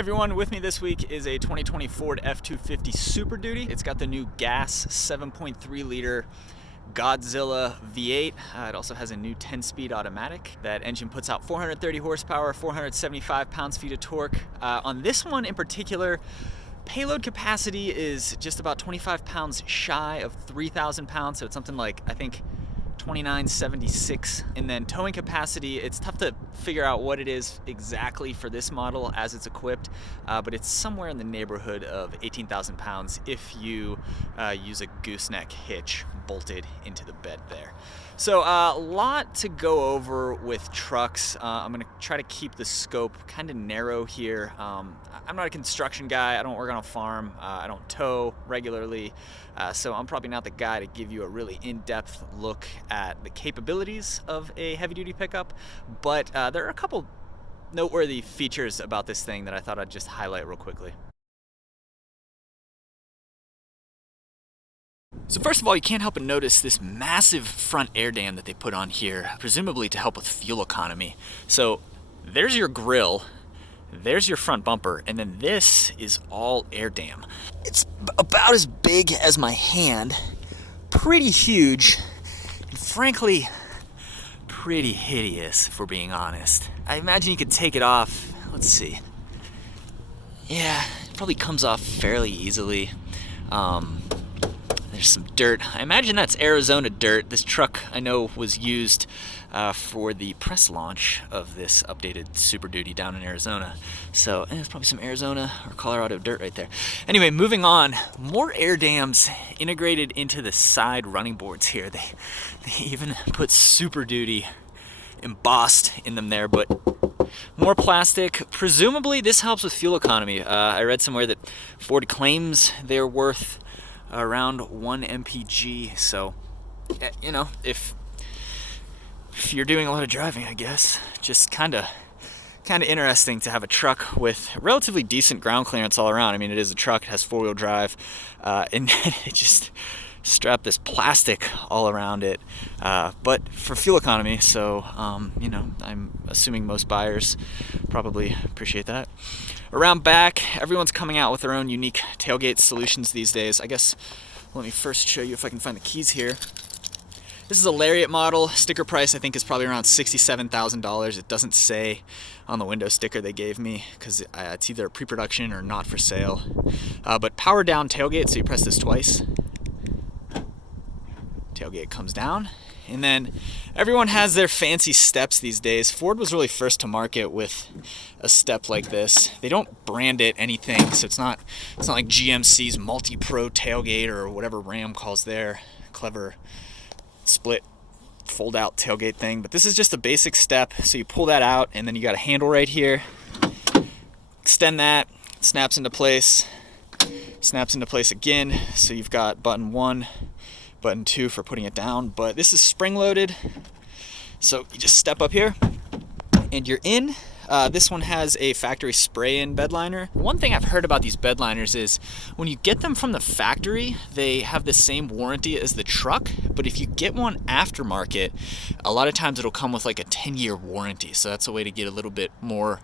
everyone, with me this week is a 2020 Ford F250 Super Duty. It's got the new gas 7.3 liter Godzilla V8. It also has a new 10-speed automatic. That engine puts out 430 horsepower, 475 pounds-feet of torque. On this one in particular, payload capacity is just about 25 pounds shy of 3,000 pounds, so it's something like, I think, 2976. And then towing capacity, it's tough to figure out what it is exactly for this model as it's equipped, but it's somewhere in the neighborhood of 18,000 pounds if you use a gooseneck hitch bolted into the bed there. So a lot to go over with trucks. I'm gonna try to keep the scope kind of narrow here. I'm not a construction guy, I don't work on a farm, I don't tow regularly, so I'm probably not the guy to give you a really in-depth look at the capabilities of a heavy-duty pickup, but there are a couple noteworthy features about this thing that I thought I'd just highlight real quickly. So first of all, you can't help but notice this massive front air dam that they put on here, presumably to help with fuel economy. So there's your grille, there's your front bumper, and then this is all air dam. It's about as big as my hand, pretty huge, and frankly, pretty hideous, if we're being honest. I imagine you could take it off. Let's see. Yeah, it probably comes off fairly easily. There's some dirt. I imagine that's Arizona dirt. This truck, I know, was used for the press launch of this updated Super Duty down in Arizona. So there's probably some Arizona or Colorado dirt right there. Anyway, moving on. More air dams integrated into the side running boards here. They even put Super Duty embossed in them there, but more plastic. Presumably this helps with fuel economy. I read somewhere that Ford claims they're worth around 1 mpg, so you know, if you're doing a lot of driving, I guess, just kind of interesting to have a truck with relatively decent ground clearance all around. I mean, it is a truck, it has four-wheel drive, and it just strap this plastic all around it, but for fuel economy, so you know, I'm assuming most buyers probably appreciate that. Around back, everyone's coming out with their own unique tailgate solutions these days. I guess, let me first show you if I can find the keys here. This is a Lariat model. Sticker price, I think, is probably around $67,000. It doesn't say on the window sticker they gave me, because it's either pre-production or not for sale. But power down tailgate, so you press this twice. Tailgate comes down, and then everyone has their fancy steps these days. Ford was really first to market with a step like this. They don't brand it anything, so it's not like GMC's multi-pro tailgate or whatever Ram calls their clever split fold out tailgate thing, but this is just a basic step. So you pull that out, and then you got a handle right here, extend that, snaps into place again, so you've got button 1, button 2 for putting it down, but this is spring loaded, so you just step up here and you're in. This one has a factory spray-in bed liner. One thing I've heard about these bed liners is when you get them from the factory, they have the same warranty as the truck, but if you get one aftermarket, a lot of times it'll come with like a 10-year warranty, so that's a way to get a little bit more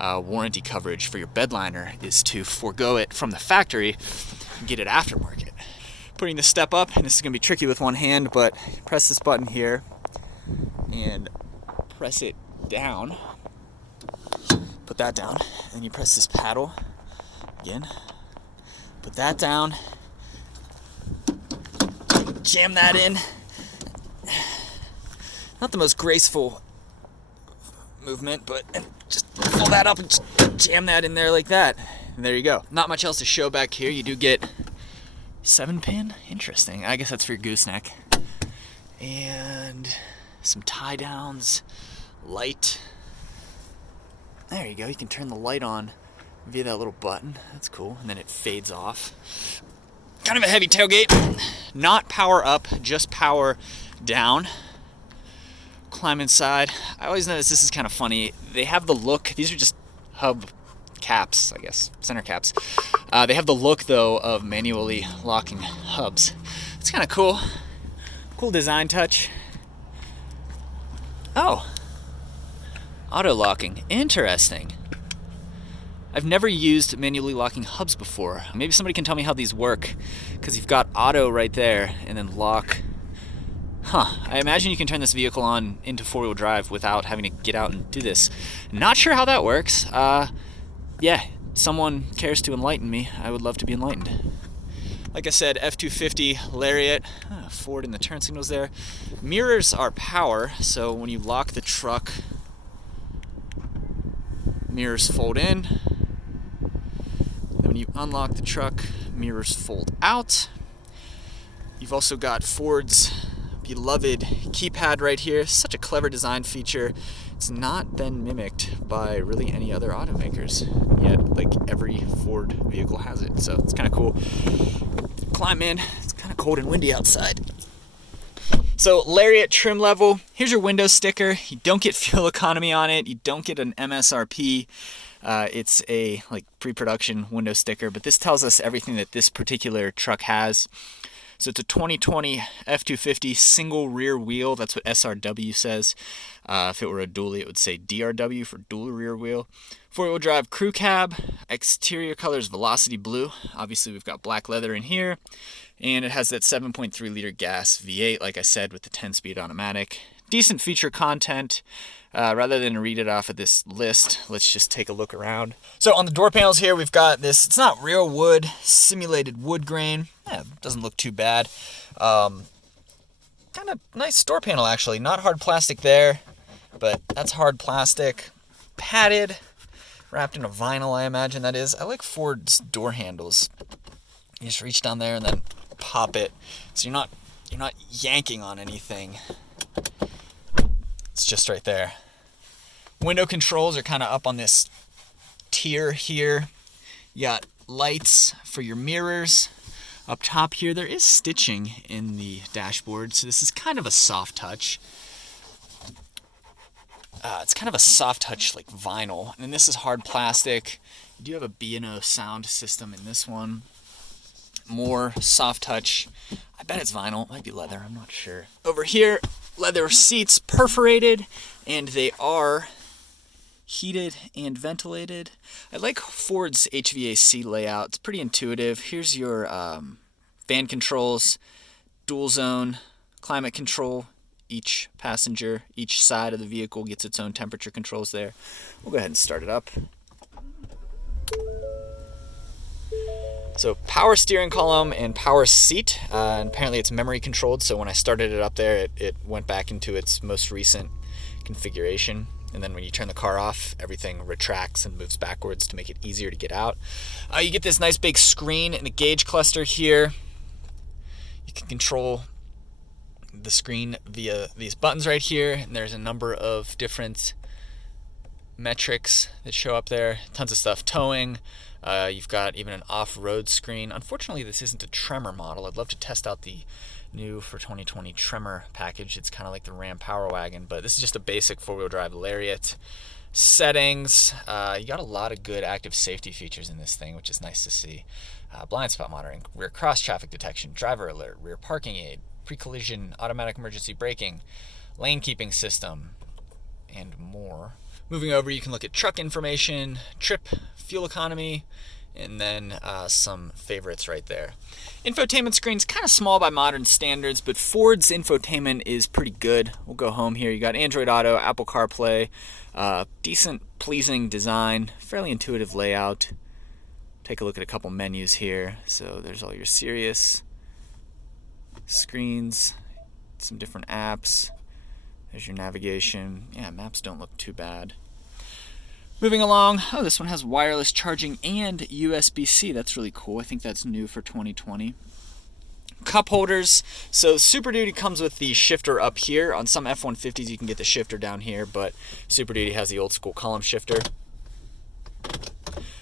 warranty coverage for your bed liner, is to forego it from the factory and get it aftermarket. Putting the step up, and this is going to be tricky with one hand, but press this button here and press it down. Put that down, and you press this paddle again. Put that down. Jam that in. Not the most graceful movement, but just pull that up and just jam that in there like that. And there you go. Not much else to show back here. You do get 7-pin? Interesting. I guess that's for your gooseneck. And some tie downs, light. There you go. You can turn the light on via that little button. That's cool. And then it fades off. Kind of a heavy tailgate. Not power up, just power down. Climb inside. I always notice this is kind of funny. They have the look. These are just hub caps, I guess, center caps. They have the look, though, of manually locking hubs. It's kind of cool. Cool design touch. Oh, auto locking. Interesting. I've never used manually locking hubs before. Maybe somebody can tell me how these work, because you've got auto right there and then lock. I imagine you can turn this vehicle on into four-wheel drive without having to get out and do this. Not sure how that works. Yeah, someone cares to enlighten me. I would love to be enlightened. Like I said, F250 Lariat, Ford in the turn signals there. Mirrors are power, so when you lock the truck, mirrors fold in. Then when you unlock the truck, mirrors fold out. You've also got Ford's beloved keypad right here. Such a clever design feature. It's not been mimicked by really any other automakers yet. Like every Ford vehicle has it, so it's kind of cool. Climb in. It's kind of cold and windy outside. So Lariat trim level. Here's your window sticker. You don't get fuel economy on it. You don't get an MSRP. It's a pre-production window sticker, but this tells us everything that this particular truck has. So it's a 2020 F250 single rear wheel. That's what SRW says. If it were a dually, it would say DRW for dual rear wheel. Four-wheel drive crew cab. Exterior color is Velocity Blue. Obviously, we've got black leather in here. And it has that 7.3 liter gas V8, like I said, with the 10-speed automatic. Decent feature content. Rather than read it off of this list, let's just take a look around. So on the door panels here, we've got this, it's not real wood, simulated wood grain. Yeah, doesn't look too bad. Kind of nice door panel, actually. Not hard plastic there, but that's hard plastic. Padded, wrapped in a vinyl, I imagine that is. I like Ford's door handles. You just reach down there and then pop it. So you're not yanking on anything. It's just right there. Window controls are kind of up on this tier here. You got lights for your mirrors. Up top here, there is stitching in the dashboard, so this is kind of a soft touch. It's kind of a soft touch like vinyl, and then this is hard plastic. You do have a B&O sound system in this one. More soft touch. I bet it's vinyl. It might be leather. I'm not sure. Over here, leather seats, perforated, and they are heated and ventilated. I like Ford's HVAC layout. It's pretty intuitive. Here's your fan controls, dual zone, climate control. Each passenger, each side of the vehicle gets its own temperature controls there. We'll go ahead and start it up. So power steering column and power seat, and apparently it's memory controlled, so when I started it up there, it went back into its most recent configuration. And then when you turn the car off, everything retracts and moves backwards to make it easier to get out. You get this nice big screen and a gauge cluster here. You can control the screen via these buttons right here, and there's a number of different metrics that show up there. Tons of stuff. Towing. You've got even an off-road screen. Unfortunately, this isn't a Tremor model. I'd love to test out the new for 2020 Tremor package. It's kind of like the Ram Power Wagon, but this is just a basic four-wheel drive Lariat. Settings. You got a lot of good active safety features in this thing, which is nice to see. Blind spot monitoring, rear cross traffic detection, driver alert, rear parking aid, pre-collision automatic emergency braking, lane keeping system, and more. Moving over, you can look at truck information, trip, fuel economy, and then some favorites right there. Infotainment screen's kind of small by modern standards, but Ford's infotainment is pretty good. We'll go home here. You got Android Auto, Apple CarPlay, decent, pleasing design, fairly intuitive layout. Take a look at a couple menus here. So there's all your Sirius screens, some different apps. There's your navigation. Yeah, maps don't look too bad. Moving along, oh, this one has wireless charging and USB-C. That's really cool. I think that's new for 2020. Cup holders. So Super Duty comes with the shifter up here. On some F-150s, you can get the shifter down here, but Super Duty has the old school column shifter.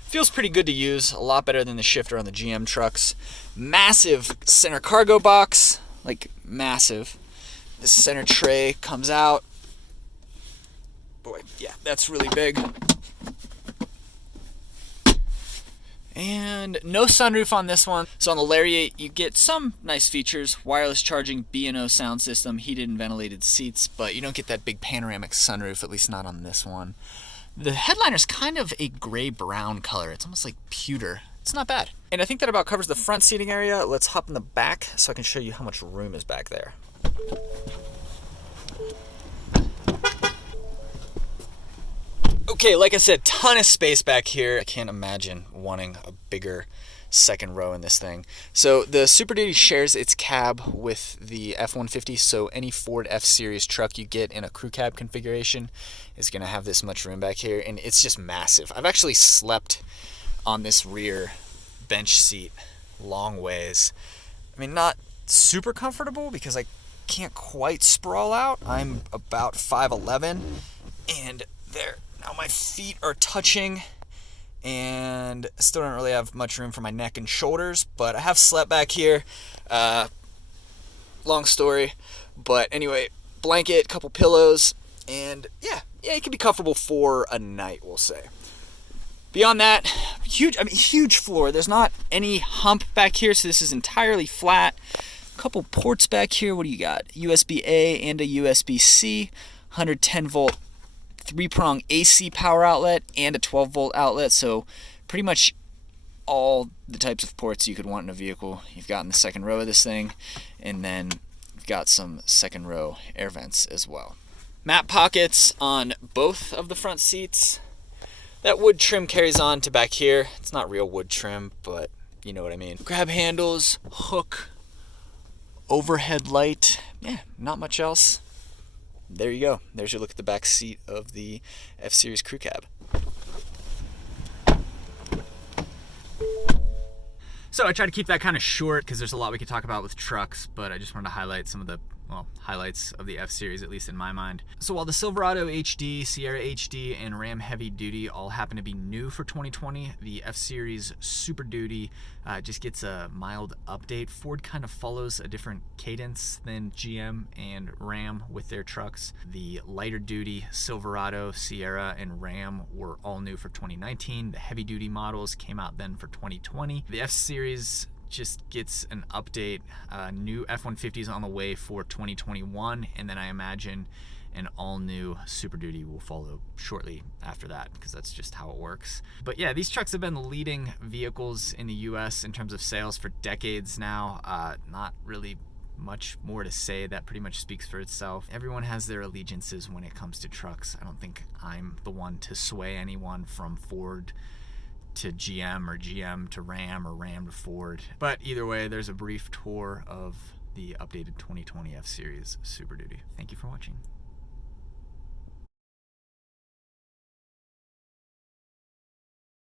Feels pretty good to use. A lot better than the shifter on the GM trucks. Massive center cargo box. Like, massive. This center tray comes out. Boy, yeah, that's really big. And no sunroof on this one. So on the Lariat, you get some nice features. Wireless charging, B&O sound system, heated and ventilated seats, but you don't get that big panoramic sunroof, at least not on this one. The headliner's kind of a gray-brown color. It's almost like pewter. It's not bad. And I think that about covers the front seating area. Let's hop in the back so I can show you how much room is back there. Okay, like I said, ton of space back here. I can't imagine wanting a bigger second row in this thing. So the Super Duty shares its cab with the F-150, so any Ford F-Series truck you get in a crew cab configuration is going to have this much room back here, and it's just massive. I've actually slept on this rear bench seat long ways. I mean, not super comfortable because I can't quite sprawl out. I'm about 5'11", and there, now my feet are touching, and I still don't really have much room for my neck and shoulders, but I have slept back here. Long story, but anyway, blanket, couple pillows, and yeah, it can be comfortable for a night, we'll say. Beyond that, huge floor. There's not any hump back here, so this is entirely flat. A couple ports back here. What do you got? USB-A and a USB-C, 110 volt 3-prong AC power outlet and a 12 volt outlet, so pretty much all the types of ports you could want in a vehicle you've got in the second row of this thing, and then you've got some second row air vents as well. Map pockets on both of the front seats. That wood trim carries on to back here. It's not real wood trim, but you know what I mean. Grab handles, hook, overhead light. Yeah, not much else. There you go. There's your look at the back seat of the F-Series crew cab. So I tried to keep that kind of short because there's a lot we could talk about with trucks, but I just wanted to highlight some of the highlights of the F-Series, at least in my mind. So while the Silverado HD, Sierra HD, and Ram Heavy Duty all happen to be new for 2020, the F-Series Super Duty just gets a mild update. Ford kind of follows a different cadence than GM and Ram with their trucks. The lighter duty Silverado, Sierra, and Ram were all new for 2019. The heavy duty models came out then for 2020. The F-Series just gets an update. New F-150s on the way for 2021, and then I imagine an all-new Super Duty will follow shortly after that, because that's just how it works. But yeah, these trucks have been leading vehicles in the US in terms of sales for decades now. Not really much more to say. That pretty much speaks for itself. Everyone has their allegiances when it comes to trucks. I don't think I'm the one to sway anyone from Ford to GM or GM to Ram or Ram to Ford. But either way, there's a brief tour of the updated 2020 F-Series Super Duty. Thank you for watching.